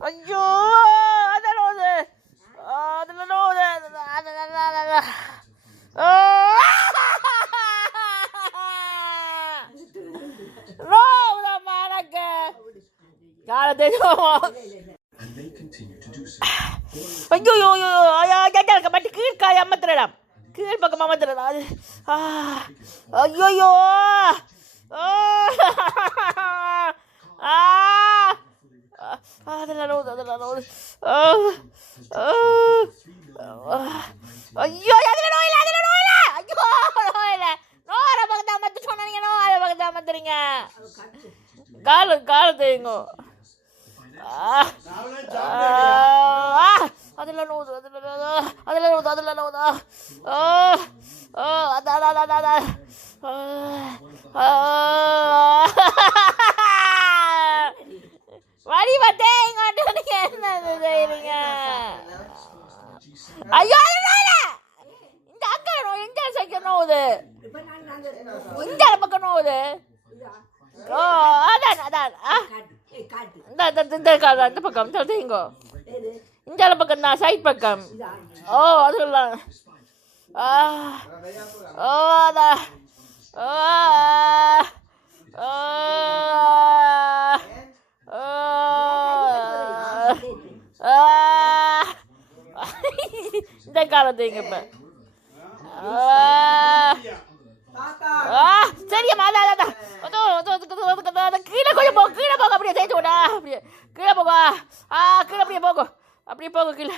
ஐயோ அதனோது அதனோது காலத்தை ஐயோ பட்டி கீழ்காய் அம்மத்திரடாம் கீழ் பக்கம் அம்மத்திரடா அது ஐயோயோ அதெல்லாம் நோது ஐயோ அதில் நோயில ஐயோ நோயில நோர பக்கத்தை அமர்த்து சொன்னீங்க நோர பக்கத்தை அமர்த்துறீங்க காலு தேங்கோ அதில் நோது வரி பத்தே இங்க என்ன செய்றீங்க ஐயோ இந்த அக்கா எங்க சைக்கிள் நோவுது இந்த பக்கம் நோவுது ஓ அதான் இந்த பக்கம் தெரியுங்கோ இந்த பக்கம் தான் சைட் பக்கம் ஓ அதுலாம் ஓ அதான் இந்த காலத்தைங்க இப்ப சரியா கீழே கொஞ்சம் போக கீழே போக அப்படியே தேய்ச்சி விடா அப்படியே கீழே போக கீழே அப்படியே போகும் அப்படியே போக கீழே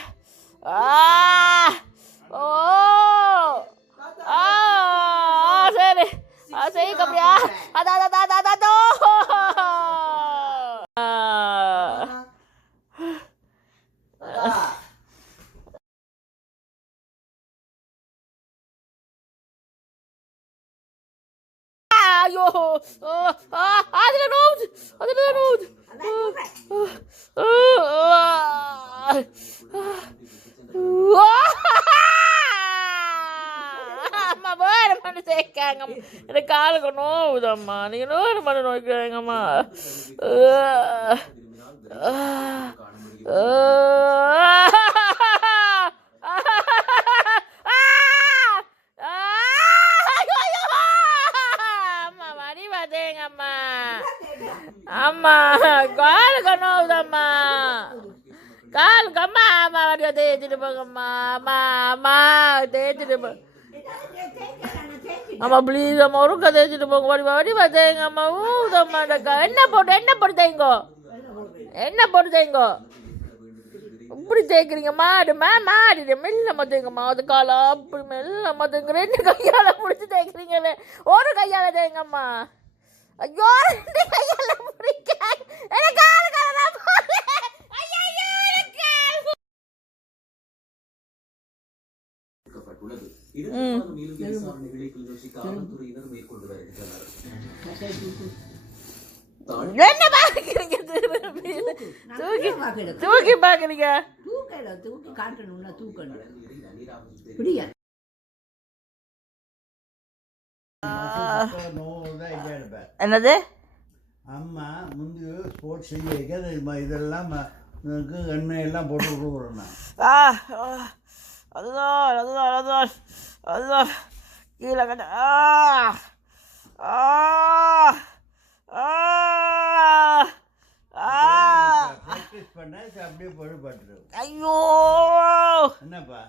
ஓ சரி சரி அப்படியா அதான் ஐயோ அதில் நோவுது அம்மா வேறு மண்ணு சேர்க்காங்க எனக்கு காலுக்கு நோவுதம்மா நீங்கள் வேறு மண்ணு நோய்க்கிறாங்கம்மா அம்மா காலுக்கு நோவுதம்மா காலுக்கு அம்மா அம்மா வடிவா தேய்ச்சிட்டு போங்கம்மா அம்மா தேய்ச்சிட்டு போங்க அம்மா ப்ளீஸ் அம்மா ஒருக்கா தேய்ச்சிட்டு போங்க வடிவா தேங்க அம்மா ஊதம்மாடக்கா என்ன போட்டு தேங்கோ இப்படி தேய்க்கிறீங்க மாடு மெல்ல தேங்கம்மா அது காலா அப்படி மெல்ல தேங்க ரெண்டு கையால பிடிச்சி தேய்க்கிறீங்களே ஒரு கையால தேங்கம்மா ஐயோ ரெண்டு கையால பிடிக்க எனக்கு என்ன பாக்குறீங்க தூக்கி பாக்குறீங்க என்னது அம்மா முந்தி ஸ்போர்ட்ஸ் செய்ய இதெல்லாம் எண்ணெய் எல்லாம் போட்டு விடுறேன் அதுதான் கீழே கட்ட அப்படியே போட்டு ஐயோ என்னப்பா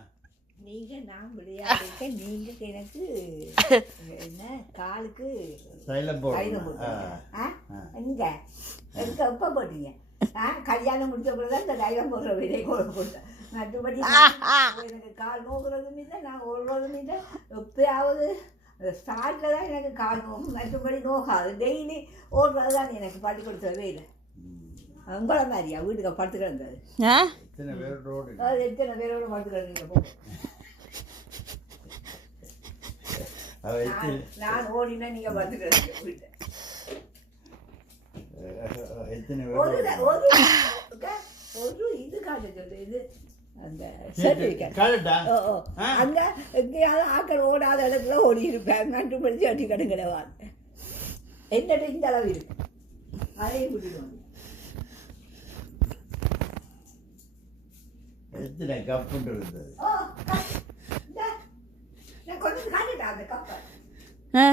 நீங்க நான் விளையாடுக்க நீங்க எனக்கு என்ன காலுக்கு இங்க எனக்கு எப்ப போட்டீங்க கல்யாணம் முடிச்ச பிறகுதான் இந்த தைலம் போடுற விலை போட்டேன் மற்றபடி எனக்கு கால் நோக்குறதும் இல்லை நான் ஓடுறதும் இல்லை எப்பயாவது ஸ்டார்ட்ல தான் எனக்கு கால் நோக்கும் மற்றபடி நோக்காது டெய்லி ஓடுறது தான் எனக்கு பள்ளி கொடுத்ததே இல்லை உங்கள மாதிரியா வீட்டுக்கு படுத்து கிடந்தது எத்தனை பேரோட படுத்து கிடந்தீங்க போ நான் ஓடினா நீங்க படுத்து கிடந்தீங்க வீட்டை ஒரு இது காட்டுறது இது அந்த சர்டிஃபிகேட் அங்க எங்கேயாவது ஆக்கள் ஓடாத இடத்துல ஓடி இருப்பேன் நட்டு படிச்சு அட்டி கடுங்கடவான் என்னட்டு இந்த அளவு இருக்கு அதையும் கூட்டிட்டு வந்து எத்தனை கப்புன்னு இருந்தது. ஓ இந்தா. நான் கொஞ்சம் காட்டுட்டேன் அந்த கப்பை. ஆ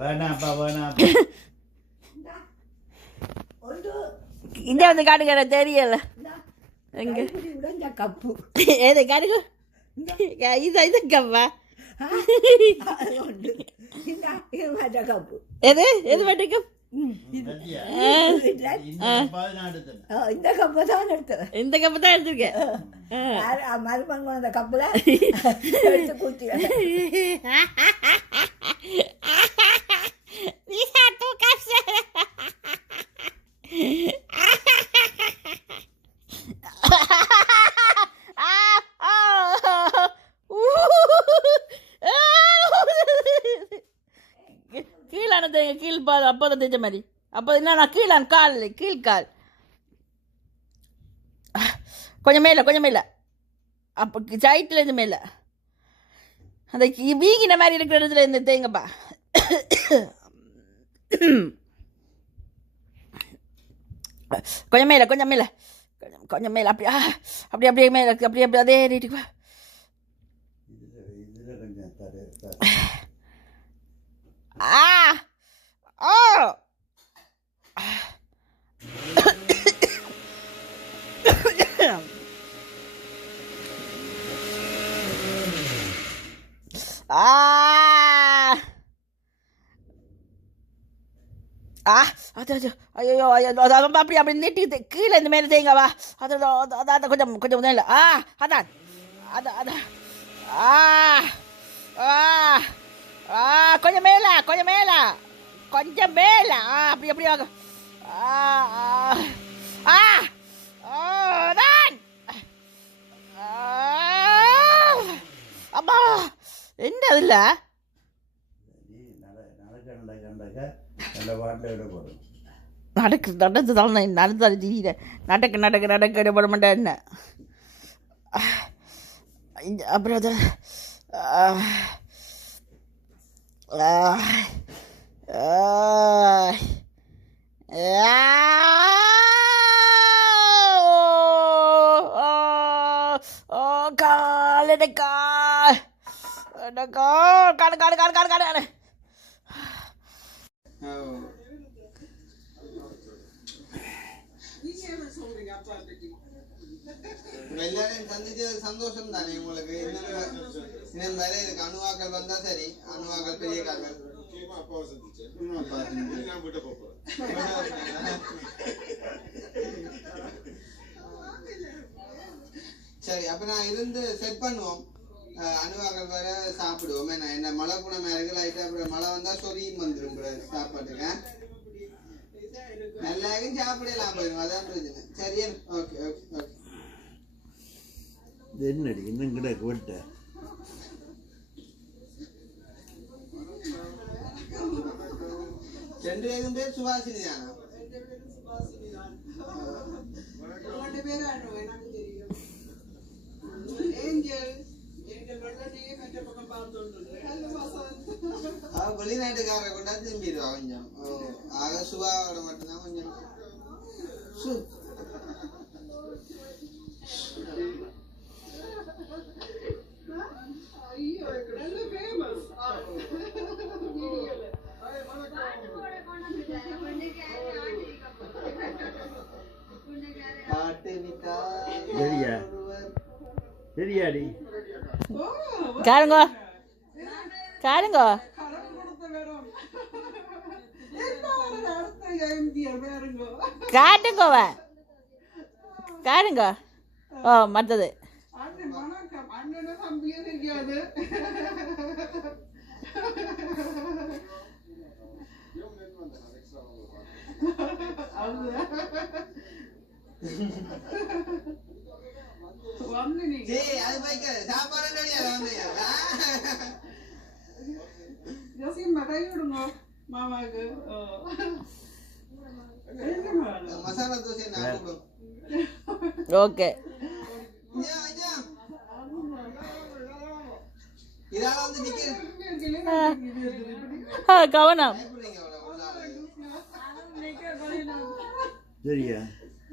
வேணாப்பா வேணாப்பா. இந்தா. ஒன்று இங்கே வந்து காட்டுங்க எனக்கு தெரியல இந்தா. எங்க கைப்பிடி உடைஞ்ச கப்பு. ஏது காட்டுங்க இது கப்பா அது ஒன்று. இந்தா, இது மற்ற கப்பு. எது எது மட்டும் சத்தியா? வீட்டுல, இந்த கப்பாவது நான் எடுத்தேன். இந்த கப்பை தான் எடுத்தேன். இந்த கப்பு தான் எடுத்திருக்கேன் மருமகன் அந்த கப்புல எடுத்து கூட்டி கீழான கீழ் பால் அப்போ தான் தெரிஞ்ச மாதிரி அப்போ என்ன நான் கீழான் கால் கீழ்கால் கொஞ்சம் மேலே அப்போ சைட்டில் இருந்து மேலே அந்த வீங்கின மாதிரி இருக்கிற இடத்துல இருந்து தேங்கப்பா கொஞ்சம் மேலே கொஞ்சம் மேலே அப்படியே மேலே அப்படியே அதே ரேட்டுக்கு இதுல கொஞ்சம் தரு. அது ஐயோ அப்படி நீட்டி கீழே இந்த மேலே தேங்கவா அது கொஞ்சம் இல்லை அதான் கொஞ்சம் மேலே அப்படி வாங்க அப்பா என்ன அதில்ல நீ நடக்க அந்த பாட்டில் விட போடும். நடந்தாரு திடீர நடக்க விட மாட்டேன் என்ன அப்புறம் அது கால் எல்லாரையும் சந்திச்சது சந்தோஷம் தானே உங்களுக்கு. இன்னும் வேற இதுக்கு அணுவாக்கள் வந்தா சரி. அணுவாக்கள் பெரிய கால்கள் சரி. அப்ப நான் இருந்து செட் பண்ணுவோம். அணுவாக்கள் வேற சாப்பிடுவோம். என்ன மழை குணமா இருக்கு லைட்டா. அப்புறம் மழை வந்தா சொரியும் வந்துடும் சாப்பாட்டுக்கு. நல்லாக்கும் சாப்பிடலாம் போயிடும். அதான் பிரச்சனை. சரியா? Okay okay okay. இது என்னடி இன்னும் கிடக்கு விட்ட 2 பேர் சுவாசினி தானா? 2 பேரானோ எனக்கு தெரியும். ஏஞ்சல் வெள்ளனே மற்ற பக்கம் பார்த்துட்டு ஹலோ வசந்த் வெளிநாட்டுக்காரரை கொண்டா திரும்பிடுவா கொஞ்சம். ஆக சுபாவோட மட்டும்தான் கொஞ்சம் ஐயோ நல்ல ஃபேமஸ் சரியா சரியாடி காருங்க கடவுள் கொடுத்த வேறம் என்ன அடுத்த எம்ஜிஆர் வேறுங்க காருங்க ஓ மற்றது அண்ணன் வணக்கம். அண்ணனை தம்பியே தெரியாது. வந்து நீங்க அது பைக்காது சாப்பாடு ஜோசியம் கை விடுங்க மாமாவுக்கு. மசாலா தோசை நான் ஓகே இதால வந்து நிக்கிறேன். கவனம் சரியா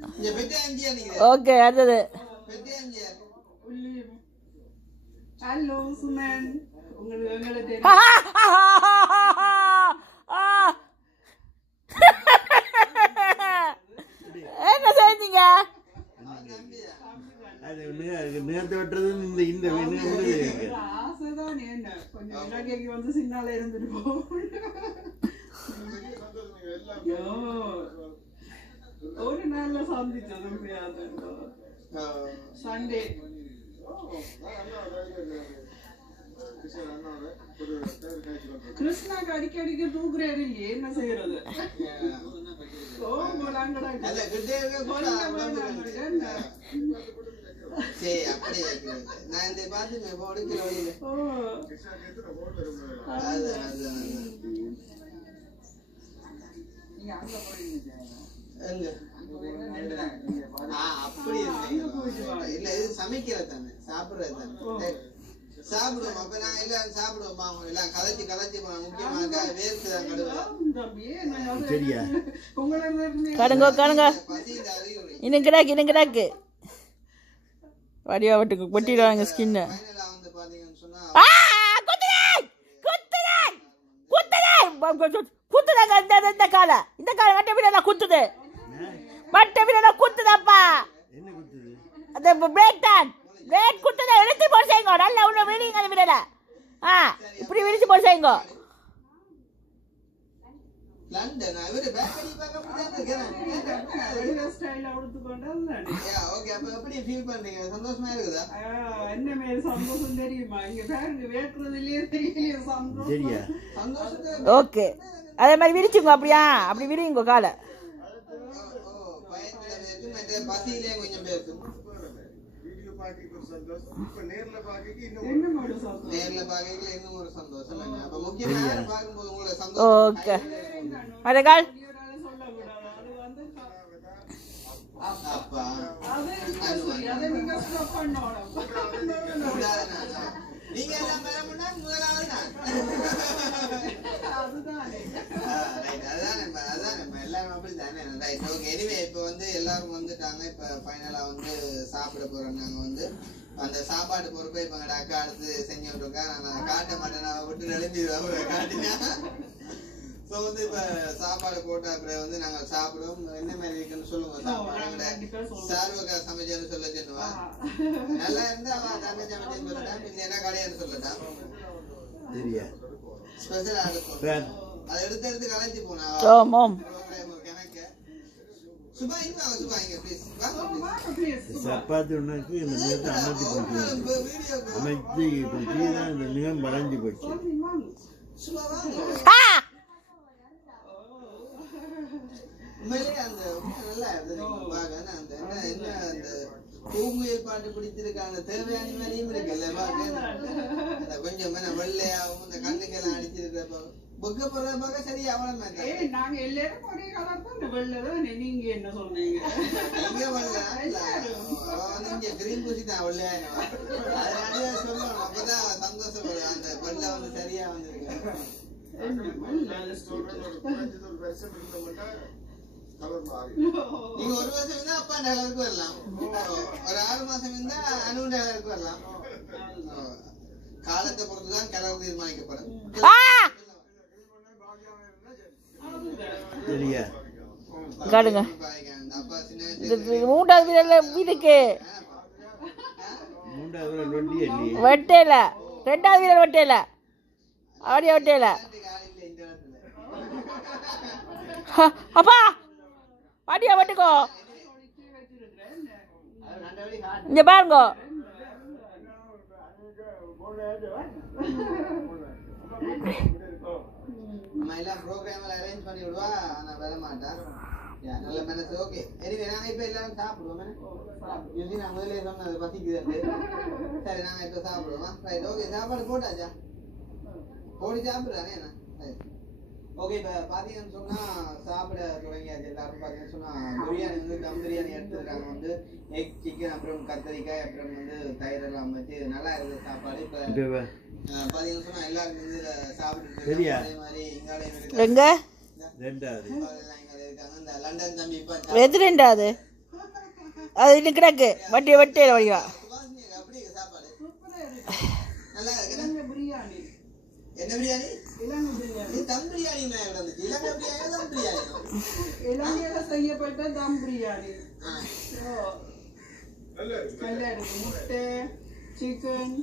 இங்க பெட்டி எம்ஜிஆர் நிக்கிறேன். ஓகே அடுத்தது பெட்டி எம்ஜிஆர். ஹலோ சுமன், உங்களுக்கு எங்களை தெரியும். என்ன செஞ்சீங்க? அது நேரத்தை வெட்டுறது இந்த ஆசைதான் என்ன, கொஞ்சம் இலங்கைக்கு வந்து சின்னால இருந்துட்டு ஒரு நாள்ல சந்திச்சது முடியாது. சண்டே கிருஷ்ணாக்கு அடிக்கடிக்கு தூக்குறாரு இல்லையே, என்ன செய்யறது? அத கிட்டே கூட சரி அப்படி வைக்கிறது. நான் இந்த பாத்துமே போடுக்கிற வழியில அப்படி இல்ல, இது சமைக்கிறது தானே, சாப்பிடுறது தானே. சாப்பிடுவோம். அப்ப நான் எல்லாம் சாப்பிடுவோமா, எல்லாம் கலைச்சு முக்கியமாக வேர்த்து தான் கடுவேன். சரியா கடுங்கோ கடுங்க பசியில் அறிவுரை இன்னும் கிடாக்கு வடிவா வட்டுக்கு கொட்டிடுவாங்க ஸ்கின்னு. ஃபைனலா வந்து பாத்தீங்கன்னு சொன்னா இந்த காலை மட்டை பின்னா குத்துது, மட்டை பின்னா குத்துதாப்பா. என்ன குத்துது? அந்த பிரேக் தான், பிரேக் குத்துதா, எழுத்து போட்டு செய்யுங்க. நல்லா உள்ள விரிங்க அந்த விடல. இப்படி விரிச்சு போட்டு செய்யுங்க. லண்டன் இவரு பேக்கரி பார்க்க முடியாது. ஸ்டைல உடுத்துக்கொண்டு ஓகே, அப்ப எப்படி ஃபீல் பண்றீங்க? சந்தோஷமா இருக்குதா? என்ன மேல சந்தோஷம் தெரியுமா? இங்க பாருங்க, வேட்டுறதுலயே தெரியலையே சந்தோஷம். சரியா சந்தோஷத்தை ஓகே அதே மாதிரி விரிச்சுங்க. அப்படியா அப்படி விரிங்க காலை. பயத்துல பேருக்கு மற்ற பசியிலே கொஞ்சம் பேருக்கு என்ன மாடு சந்தோஷம்? நேர்ல பாக்கல இன்னும் ஒரு சந்தோஷம். அப்ப முக்கியமா யாரும் பார்க்கும்போது உங்களுக்கு சந்தோஷம். ஓகே மறக்கால் சொல்லக்கூடாது, அது வந்து அப்பா அதை நீங்க ஸ்டாப் பண்ணணும். நீங்க எல்லாம் பெறமுன்னா முதலாவது நான். அதுதானே அதான் எல்லாரும் அப்படித்தானே. Right okay. எனிவே இப்போ வந்து எல்லாரும் வந்துட்டாங்க. இப்போ ஃபைனலா வந்து சாப்பிட போறோம். நாங்க வந்து அந்த சாப்பாடு பொறுப்பை இப்போ எங்க அக்கா அடுத்து செஞ்சு விட்டுருக்கா. நான் அதை காட்ட மாட்டேன், நான் விட்டு நிலம்பிடுவேன் காட்டினா. ஸோ வந்து இப்போ சாப்பாடு போட்ட அப்புறம் வந்து நாங்கள் சாப்பிடுவோம். என்ன மாதிரி இருக்குன்னு சொல்லுங்க. சாப்பாடு சார்வக்கா சமைச்சேன்னு சொல்ல சொன்னுவா. நல்லா இருந்தா அவன் தன்னை சமைச்சேன்னு சொல்லட்டான். பின்ன என்ன கடையான்னு சொல்லட்டான். சரியா ஸ்பெஷல் ஆடு அதை எடுத்து கலைஞ்சி போனா ஆமாம். கணக்கு. சுபா இங்க வாங்க, சுபா இங்க ப்ளீஸ் வாங்க. சப்பாத்தி ஒன்றாக்கு இந்த நேரத்தை அமைச்சு போச்சு, வீடியோ அமைச்சு போச்சு தான் இந்த நிலம் வளைஞ்சு போச்சு. சுபா வாங்க. உண்மையிலேயே அந்த நல்லா இருந்தது பாக்க. அந்த என்ன என்ன அந்த பூங்குயில் பாட்டு பிடிச்சிருக்காங்க. தேவையான மாதிரியும் இருக்குல்ல பாக்க. கொஞ்சம் வெள்ளையாகவும் இந்த கண்ணுக்கெல்லாம் அடிச்சிருக்க புக்க போறத பார்க்க சரியா அவன மாதிரி. நாங்க எல்லாரும் ஒரே கலர் தான், வெள்ளதான். நீங்க என்ன சொன்னீங்க? இங்க வெள்ளை இங்க கிரீன் பூசி தான் வெள்ளையா அதனால சொல்லணும். அப்பதான் சந்தோஷப்படுவேன். அந்த வெள்ளை வந்து சரியா வந்துருக்கு. நீங்க ஒரு வருஷம் இருந்தா அப்பா கலருக்கு வரலாம், ஒரு 6 மாசம் இருந்தா அணுண்ட கலருக்கு வரலாம். காலத்தை பொறுத்துதான் கலர் தீர்மானிக்கப்படும். சரியா காடுங்க அப்பா சின்ன மூன்றாவது வீரர்ல வீட்டுக்கு மூன்றாவது ரொட்டி இல்லையே, வெட்டையில 2வது வீரர் வெட்டையில அப்படியே வெட்டையில. அப்பா பாட்டியா வெட்டுக்கோ. இங்க பாருங்க நம்ம எல்லாம் ப்ரோக்ராம் அரேஞ்ச் பண்ணி விடுவா. ஆனா வர மாட்டா. நல்ல மனசு. ஓகே எனிவே நாங்க இப்ப எல்லாரும் சாப்பிடுவோம். யூசி நான் முதல்ல சொன்னது பசிக்குது. சரி நாங்க இப்ப சாப்பிடுவோமா? Right okay. சாப்பாடு போட்டாச்சா? போடி சாப்பிடுறானே என்ன? ஓகே. இப்ப பாத்தீங்கன்னு சொன்னா சாப்பிட தொடங்கியாச்சு. எல்லாரும் பாத்தீங்கன்னு சொன்னா பிரியாணி வந்து தம் பிரியாணி எடுத்துருக்காங்க. வந்து எக் சிக்கன் அப்புறம் கத்திரிக்காய் அப்புறம் வந்து தயிர் எல்லாம் வச்சு நல்லா இருக்குது சாப்பாடு. இப்ப பாத்தீங்கன்னு சொன்னா எல்லாரும் வந்து சாப்பிட்டு சரியா? அதே மாதிரி இங்காலையும் எங்க ரெண்டாவது இருக்காங்க. இந்த லண்டன் தம்பி இப்ப எது 2வது அது இன்னும் கிடக்கு வட்டியை வட்டியில் வடிவா. சுபாஷினி எப்படி இருக்கு சாப்பாடு? சூப்பரா இருக்கு. நல்லா இருக்கு. இலங்கை பிரியாணி. என்ன பிரியாணி? இலங்கை பிரியாணி. இது தம் பிரியாணி மாதிரி கிடந்துச்சு. இலங்கை பிரியாணி தம் பிரியாணி. இலங்கையில செய்யப்பட்ட தம் பிரியாணி. ஆ. ஓ. நல்லா இருக்கு. முட்டை, சிக்கன்,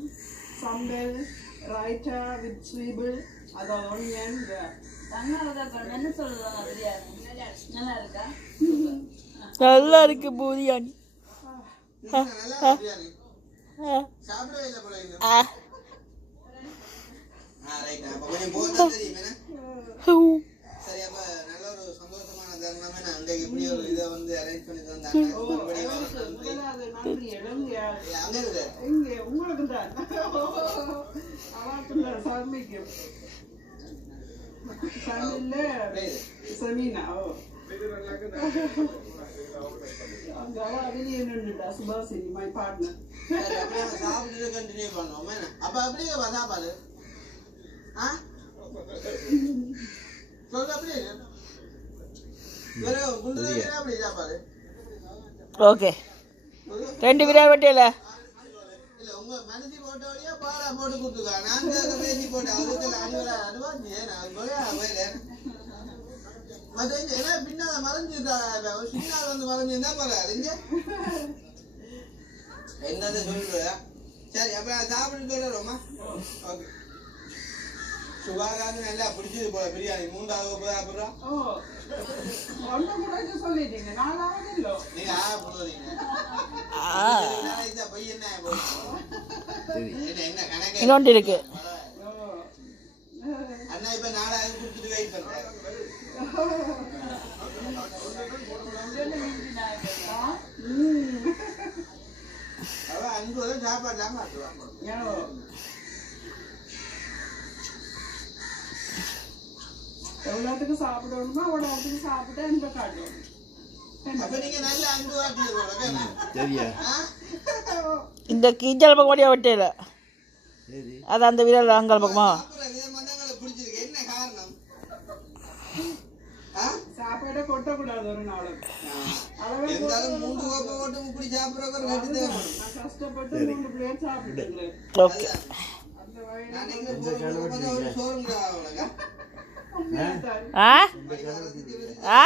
சம்பல், ரைட்டா வித் ஸ்வீபிள், அதாவது ஒனியன். நல்லா இருக்கு பிரியாணி. நல்லா பிரியாணி. சாப்பிடவே இல்லை போல இன்னும். ரைட். அப்ப கொஞ்சம் போதா தெரியும் என்ன? சரி, அப்ப நல்ல ஒரு சந்தோஷமான தருணமே நான் அன்றைக்கு இப்படி ஒரு இதை வந்து அரேஞ்ச் பண்ணி தந்தாங்க. மறுபடியும் நன்றி. நன்றி. இலங்கையா? அங்க இருக்கு. இங்கே உங்களுக்கு தான். அவருக்கு சாமிக்கு தமிழ்ல செமீனா. ஓ, அங்க அவ வெளியே நின்றுட்டா. Subhashini my partner. சரி, அப்படியே சாப்பிட்டு கண்டினியூ பண்ணுவோம் என்ன? அப்ப அப்படியே சாப்பாடு ஆ சொல்ல அப்படியே வேற குண்டு அப்படி சாப்பாடு. ஓகே, 2 பிரியாணி வட்டியில். இல்ல உங்க மனசு போட்ட வழியா பாலா போட்டு கொடுத்துக்கா. நான் பேசி போட்டேன். அதுக்கெல்லாம் அனுவாச்சு மற்ற ஏன்னா பின்னால மறைஞ்சிருக்கா. பின்னால் வந்து மறைஞ்சிருந்தா பரவாயில்ல. என்னது சொல்ற? சரி, அப்ப நான் சாப்பிட்டு சொல்றோமா? ஓகே. சுகாதாரம் நல்லா பிடிச்சது போல பிரியாணி. 3வது சாப்பிடுறோம். ஓ, ஒன்றும் கூட சொல்லிட்டீங்க. 4வது இல்லை. நீங்க போடுறீங்க பையன் என்ன கணக்கு இன்னொன்று இருக்கு. அண்ணா இப்ப 4வது கொடுத்துட்டு வெயிட் பண்றேன். அவ 5 சாப்பாடுலாம் மாட்டுவாங்க. எவ்வளோத்துக்கு சாப்பிடணுமோ அவ்வளோத்துக்கு சாப்பிட்டா இந்த காட்டும். அப்ப நீங்க நல்ல 5 வாட்டி சரியா? இந்த கீஞ்சல் பக்கம் வழியாக வட்டியில். சரி. அது அந்த விரல் அங்கால் பக்கமா. பிடிச்சிருக்கு. என்ன காரணம்? சாப்பாடை கொட்டக்கூடாது ஒரு நாளும். இருந்தாலும் 3 கோப்பை போட்டு இப்படி சாப்பிடுறவங்க நான் கஷ்டப்பட்டு 3 பிளேட் சாப்பிட்டுருக்கேன். ஓகே, அந்த வயது நான் ஒரு சோறுங்க அவளுக்கு ஆ ஆ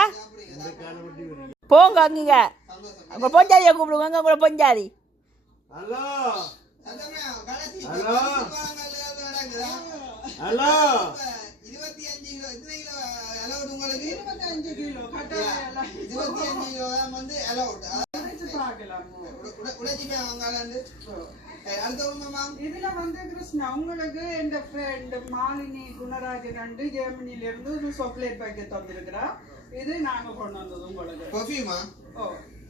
போங்க அங்கீங்க. உங்கள் பொஞ்சாதியை கூப்பிடுங்க. உங்களை பொஞ்சாதி. ஹலோ கடைசி ஹலோ ஹலோ 25 கிலோ எத்தனை கிலோ அலவுட் உங்களுக்கு? 25 கிலோ கட்டாயம் 25 கிலோ தான் வந்து அலவுட். பார்க்கலாம். உடைச்சி வாங்காலாண்டு அடுத்த இதுல வந்து கிருஷ்ணா உங்களுக்கு எந்த ஃப்ரெண்ட் மாலினி குணராஜன் ரெண்டு ஜெர்மனில இருந்து ஒரு சாக்லேட் பேக்கெட் தந்திருக்கிறா. இது நாங்க கொண்டு வந்தது உங்களுக்கு. பர்ஃபியூமா? Oh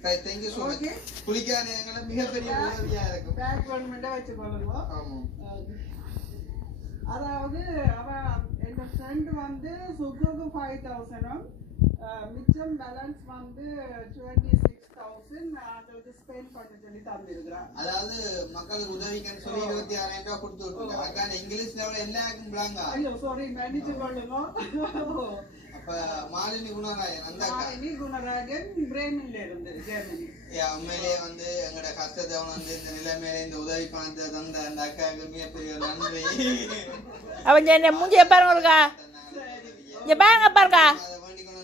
right, thank you so much. குளிக்கிற நேரங்கள மிகப்பெரிய உதவியா இருக்கும். பேக் பண்ணி வச்சு கொள்ளுங்க. ஆமா. அதாவது அவ எங்க ஃப்ரெண்ட் வந்து சுகுக்கு 5000 மிச்சம் பேலன்ஸ் வந்து 26000 அதுக்கு ஸ்பெண்ட் பண்ண சொல்லி தந்திருக்கிறா. அதாவது மக்களுக்கு உதவிக்குன்னு சொல்லி 26000 ரூபாய் கொடுத்து விட்டுருக்காங்க. அக்கான இங்கிலீஷ் லெவல் எல்லாருக்கும் பிளாங்கா. ஐயோ சாரி மன்னிச்சு கொள்ளுங்க. அப்ப மாலினி குணராஜன் அந்த அக்கா. மாலினி குணராஜன் பிரேமின்ல இருந்து ஜெர்மனி. உண்மையிலே வந்து எங்கட கஷ்டத்தை வந்து இந்த நிலைமையில இந்த உதவி பணத்தை தந்த அந்த அக்காவுக்கு மிகப்பெரிய நன்றி. அவன் என்ன மூஞ்சிய பாருங்க. பாருங்க பாருங்க. அதை வேண்டிக் கொண்டு